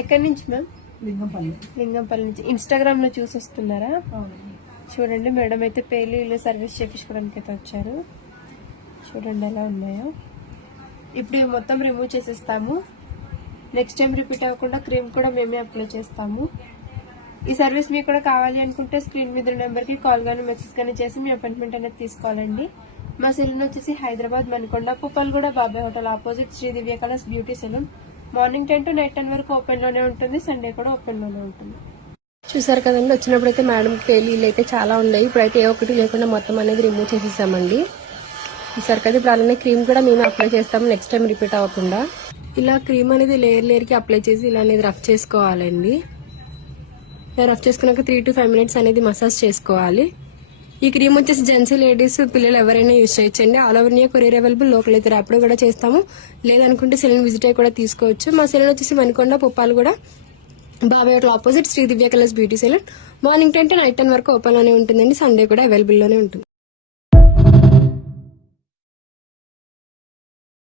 ఎక్కడి నుంచి మ్యామ్? లింగంపల్లి నుంచి. ఇన్స్టాగ్రామ్ లో చూసి వస్తున్నారా? అవును. చూడండి మేడం అయితే పేలీలు సర్వీస్ చేయించుకోవడానికి అయితే వచ్చారు. చూడండి ఎలా ఉన్నాయో. ఇప్పుడు ఇవి మొత్తం రిమూవ్ చేసేస్తాము. నెక్స్ట్ టైం రిపీట్ అవ్వకుండా క్రీమ్ కూడా మేమే అప్లై చేస్తాము. ఈ సర్వీస్ మీకు కూడా కావాలి అనుకుంటే స్క్రీన్ మీద నెంబర్ కి కాల్ గానీ మెసేజ్ గానీ చేసి మీ అపాయింట్మెంట్ అనేది తీసుకోవాలండి. మా సెలూన్ వచ్చేసి Hyderabad Manikonda Puppalguda Babai hotel opposite Sri Divya colours beauty salon. Morning 10 to night 10 వరకు ఓపెన్ లోనే ఉంటుంది. సండే కూడా ఓపెన్ లోనే ఉంటుంది. చూసారు కదండి, వచ్చినప్పుడు అయితే మేడం పేలీలు అయితే చాలా ఉన్నాయి. ఇప్పుడైతే ఏ ఒక్కటి లేకుండా మొత్తం అనేది రిమూవ్ చేసేసామండి. చూసారు కదా, ఇప్పుడు అలానే క్రీమ్ కూడా మేము అప్లై చేస్తాము నెక్స్ట్ టైం రిపీట్ అవ్వకుండా. ఇలా క్రీమ్ అనేది లేయర్ కి అప్లై చేసి ఇలా అనేది రఫ్ చేసుకోవాలండి. ఇలా రఫ్ చేసుకున్నాక 3 to 5 minutes అనేది మసాజ్ చేసుకోవాలి. ఈ క్రీమ్ వచ్చేసి జెంట్స్, లేడీస్, పిల్లలు ఎవరైనా యూజ్ చేయొచ్చండి. All over India courier available. Local అయితే ర్యాపిడో కూడా చేస్తాము. లేదనుకుంటే సెలూన్ విజిట్ అయ్యి కూడా తీసుకోవచ్చు. మా సెలూన్ వచ్చేసి Manikonda Puppalguda Babai hotel opposite Sri Divya colours beauty salon. Morning 10 to night 10 వరకు ఓపెన్ లోనే ఉంటుందండి. సండే కూడా అవైలబుల్ లోనే ఉంటుంది.